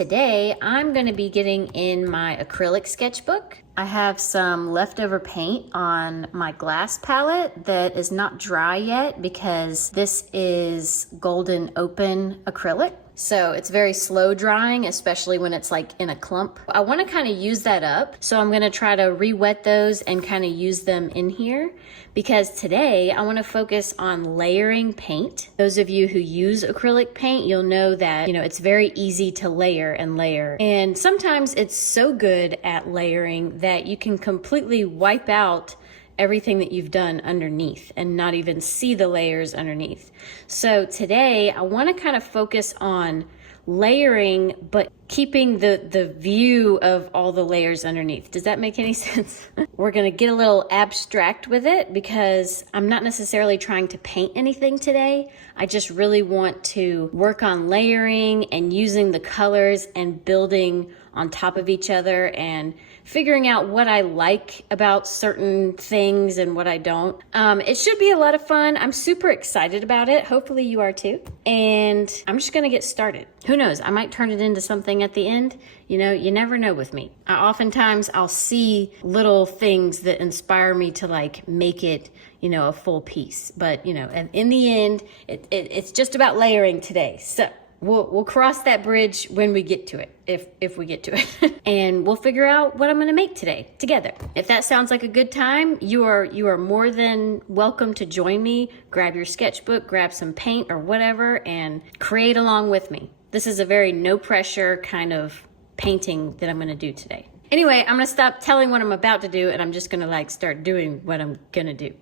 today I'm going to be getting in my acrylic sketchbook. I have some leftover paint on my glass palette that is not dry yet because this is golden open acrylic. So it's very slow drying, especially when it's like in a clump. I want to kind of use that up. So I'm going to try to re-wet those and kind of use them in here because today I want to focus on layering paint. Those of you who use acrylic paint, you'll know that, it's very easy to layer and layer. And sometimes it's so good at layering that you can completely wipe out everything that you've done underneath and not even see the layers underneath. So today I want to kind of focus on layering, but keeping the view of all the layers underneath. Does that make any sense? We're going to get a little abstract with it because I'm not necessarily trying to paint anything today. I just really want to work on layering and using the colors and building on top of each other and figuring out what I like about certain things and what I don't. It should be a lot of fun. I'm super excited about it. Hopefully you are too. And I'm just gonna get started. Who knows, I might turn it into something at the end. You never know with me. Oftentimes I'll see little things that inspire me to like make it, a full piece. But, and in the end, it's just about layering today. So we'll cross that bridge when we get to it, if we get to it. And we'll figure out what I'm gonna make today together. If that sounds like a good time, you are more than welcome to join me. Grab your sketchbook, grab some paint or whatever, and create along with me. This is a very no pressure kind of painting that I'm gonna do today. Anyway, I'm gonna stop telling what I'm about to do and I'm just gonna start doing what I'm gonna do.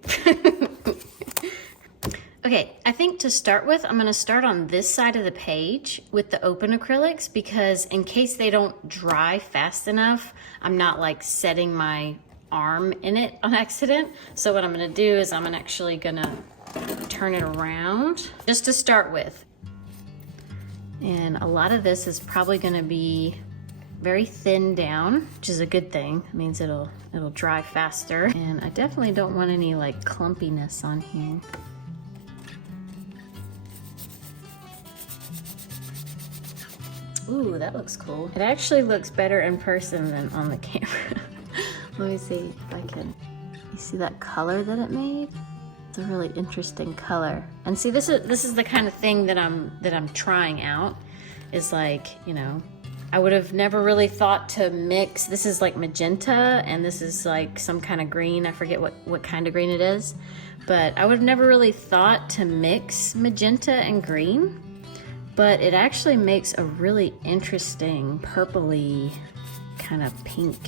Okay, I think to start with, I'm gonna start on this side of the page with the open acrylics because in case they don't dry fast enough, I'm not setting my arm in it on accident. So what I'm gonna do is I'm actually gonna turn it around just to start with. And a lot of this is probably gonna be very thin down, which is a good thing. It means it'll dry faster. And I definitely don't want any clumpiness on here. Ooh, that looks cool. It actually looks better in person than on the camera. Let me see if I can. You see that color that it made? It's a really interesting color. And see, this is the kind of thing that I'm trying out. Is I would have never really thought to mix. This is magenta, and this is some kind of green. I forget what kind of green it is, but I would have never really thought to mix magenta and green. But it actually makes a really interesting purpley kind of pink.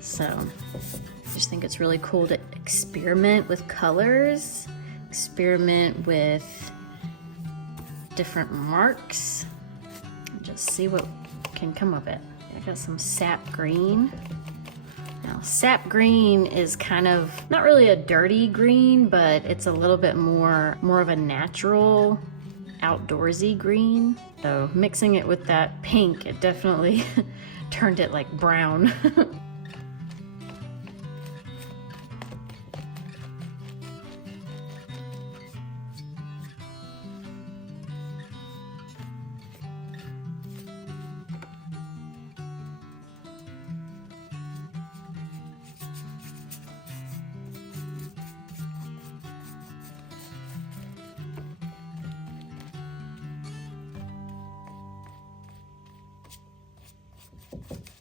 So I just think it's really cool to experiment with colors, experiment with different marks, and just see what can come of it. I got some sap green. Now, sap green is kind of not really a dirty green, but it's a little bit more of a natural outdoorsy green. So mixing it with that pink, it definitely turned it brown.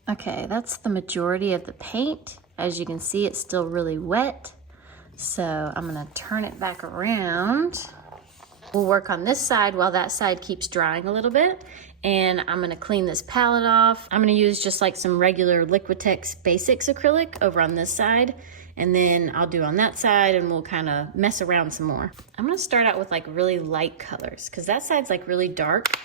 Okay, that's the majority of the paint. As you can see, it's still really wet. So I'm gonna turn it back around. We'll work on this side while that side keeps drying a little bit. And I'm gonna clean this palette off. I'm gonna use just some regular Liquitex Basics acrylic over on this side. And then I'll do on that side and we'll kind of mess around some more. I'm gonna start out with really light colors because that side's really dark.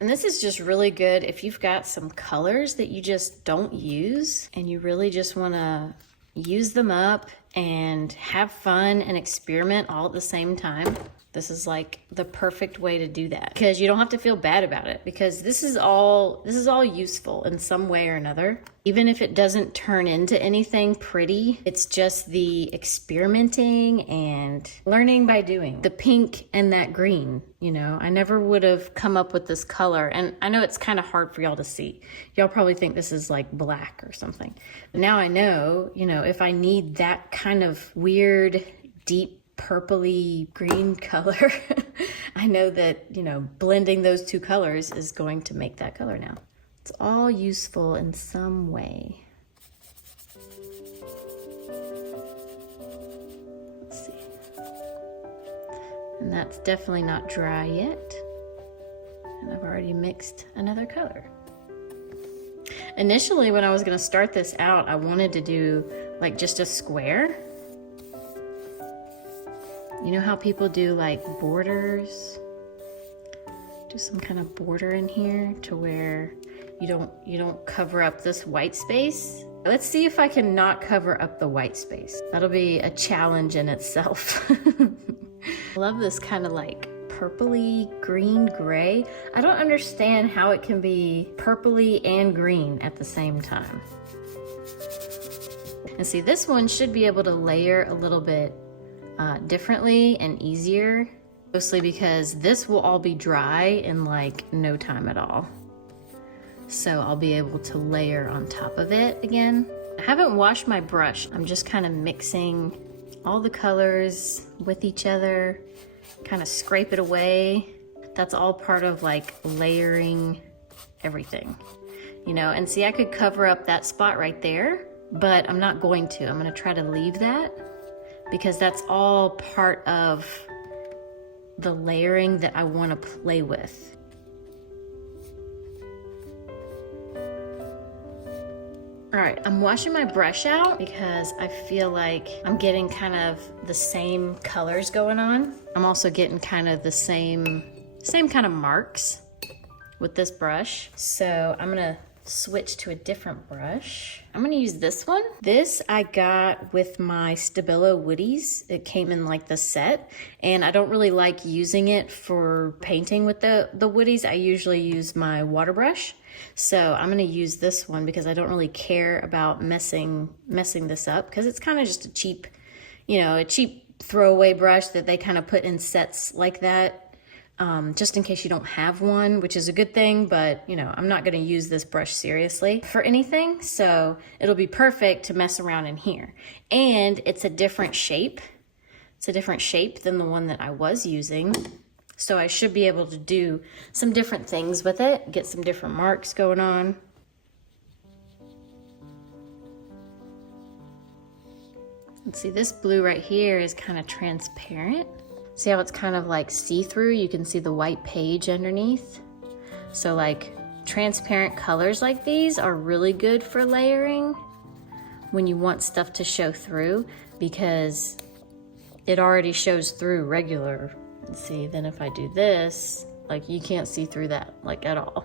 And this is just really good if you've got some colors that you just don't use and you really just want to use them up and have fun and experiment all at the same time. This is like the perfect way to do that because you don't have to feel bad about it, because this is all useful in some way or another. Even if it doesn't turn into anything pretty, it's just the experimenting and learning by doing. The pink and that green, you know, I never would have come up with this color. And I know it's kind of hard for y'all to see. Y'all probably think this is like black or something. But now I know, you know, if I need that kind of weird, deep purpley green color, I know that, you know, blending those two colors is going to make that color now. It's all useful in some way. Let's see. And that's definitely not dry yet. And I've already mixed another color. Initially, when I was going to start this out, I wanted to do like just a square. You know how people do like borders? Do some kind of border in here to where you don't cover up this white space. Let's see if I can not cover up the white space. That'll be a challenge in itself. I love this kind of like purpley green gray. I don't understand how it can be purpley and green at the same time. And see, this one should be able to layer a little bit differently and easier, mostly because this will all be dry in like no time at all. So I'll be able to layer on top of it again. I haven't washed my brush. I'm just kind of mixing all the colors with each other, kind of scrape it away. That's all part of like layering everything, you know. And see, I could cover up that spot right there, but I'm not going to. I'm going to try to leave that because that's all part of the layering that I want to play with. All right, I'm washing my brush out because I feel like I'm getting kind of the same colors going on. I'm also getting kind of the same kind of marks with this brush. So I'm gonna switch to a different brush. I'm gonna use this one. This I got with my Stabilo Woodies. It came in like the set, and I don't really like using it for painting with the Woodies. I usually use my water brush. So I'm gonna use this one because I don't really care about messing this up, because it's kind of just a cheap, you know, a cheap throwaway brush that they kind of put in sets like that, just in case you don't have one, which is a good thing. But you know, I'm not gonna use this brush seriously for anything, so it'll be perfect to mess around in here. And it's a different shape. It's a different shape than the one that I was using. So I should be able to do some different things with it, get some different marks going on. Let's see, this blue right here is kind of transparent. See how it's kind of like see-through? You can see the white page underneath. So like transparent colors like these are really good for layering when you want stuff to show through, because it already shows through regular. Let's see, then if I do this, like you can't see through that like at all.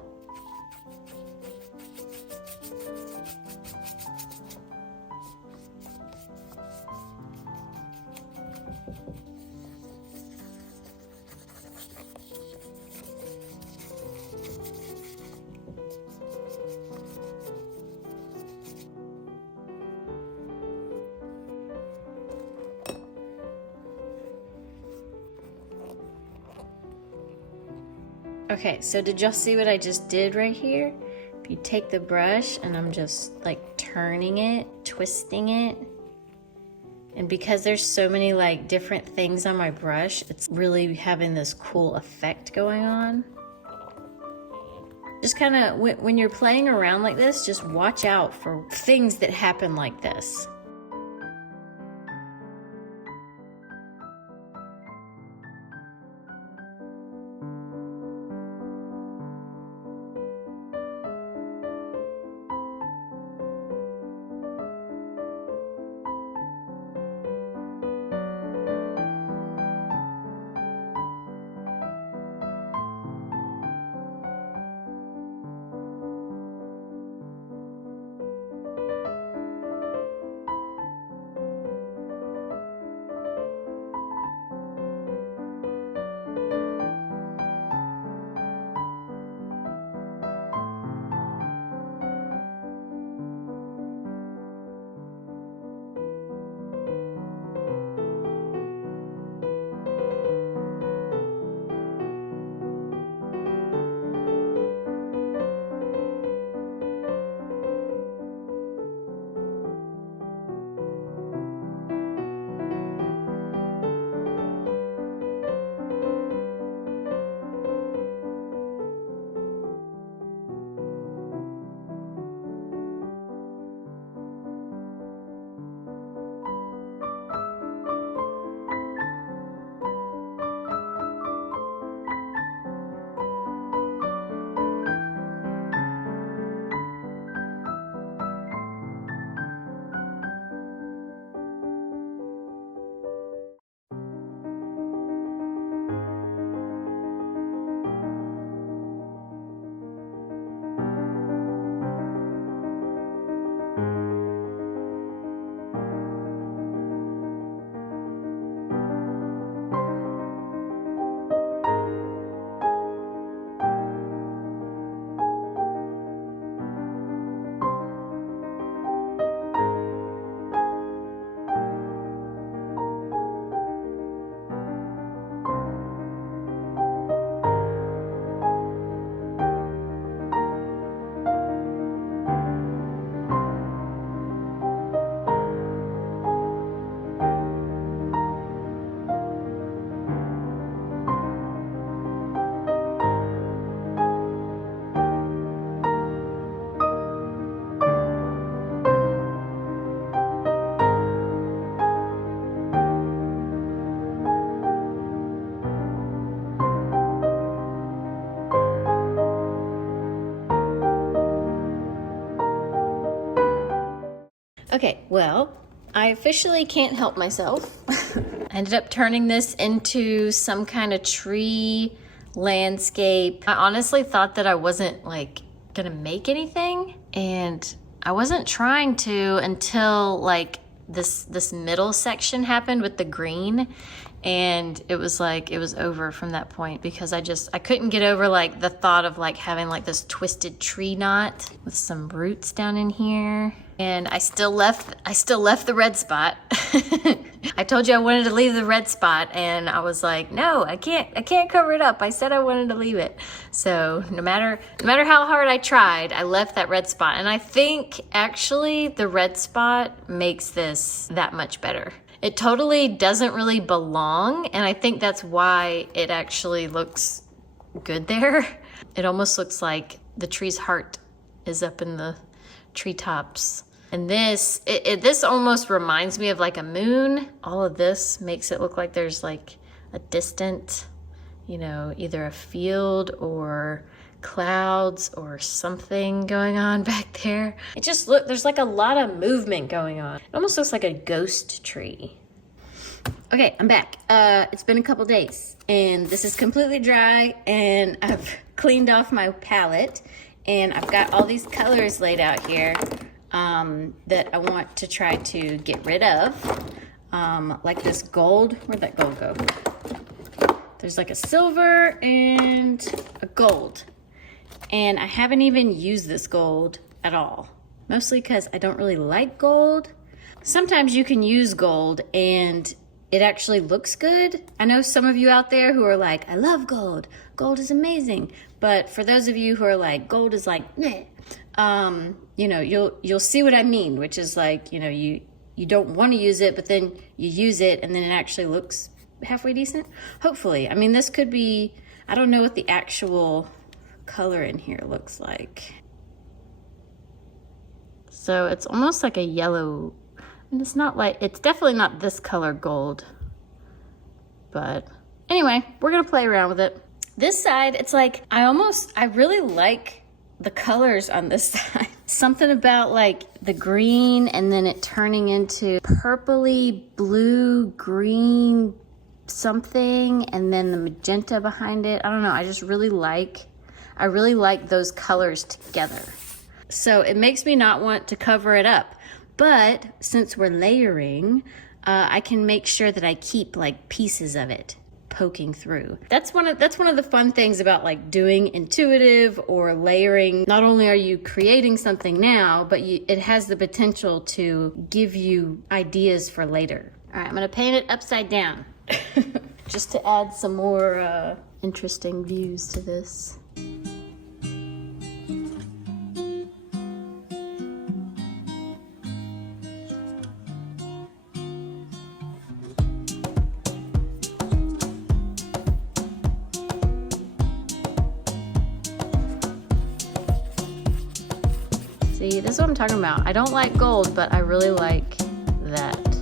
Okay, so did y'all see what I just did right here? If you take the brush and I'm just like turning it, twisting it, and because there's so many like different things on my brush, it's really having this cool effect going on. Just kind of, when you're playing around like this, just watch out for things that happen like this. Okay, well, I officially can't help myself. I ended up turning this into some kind of tree landscape. I honestly thought that I wasn't like gonna make anything, and I wasn't trying to until like this middle section happened with the green, and it was like it was over from that point because I couldn't get over like the thought of like having like this twisted tree knot with some roots down in here. And I still left the red spot. I told you I wanted to leave the red spot, and I was like, no, I can't cover it up. I said I wanted to leave it. So no matter how hard I tried, I left that red spot. And I think actually the red spot makes this that much better. It totally doesn't really belong, and I think that's why it actually looks good there. It almost looks like the tree's heart is up in the treetops. And this almost reminds me of like a moon. All of this makes it look like there's like a distant, you know, either a field or clouds or something going on back there. It just there's like a lot of movement going on. It almost looks like a ghost tree. Okay, I'm back. It's been a couple days and this is completely dry, and I've cleaned off my palette, and I've got all these colors laid out here that I want to try to get rid of. Like this gold. Where'd that gold go? There's like a silver and a gold. And I haven't even used this gold at all. Mostly because I don't really like gold. Sometimes you can use gold and it actually looks good. I know some of you out there who are like, I love gold. Gold is amazing. But for those of you who are like, gold is like, meh. You know, you'll see what I mean, which is like, you know, you don't want to use it, but then you use it and then it actually looks halfway decent. Hopefully. I mean, this could be, I don't know what the actual color in here looks like. So it's almost like a yellow, and it's not like, it's definitely not this color gold. But anyway, we're gonna play around with it. This side, it's like, I really like the colors on this side. Something about like the green and then it turning into purpley, blue, green, something, and then the magenta behind it. I don't know, I really like those colors together. So it makes me not want to cover it up. But since we're layering, I can make sure that I keep like pieces of it poking through. That's one of the fun things about like doing intuitive or layering. Not only are you creating something now, but it has the potential to give you ideas for later. All right, I'm gonna paint it upside down just to add some more interesting views to this. See, this is what I'm talking about. I don't like gold, but I really like that.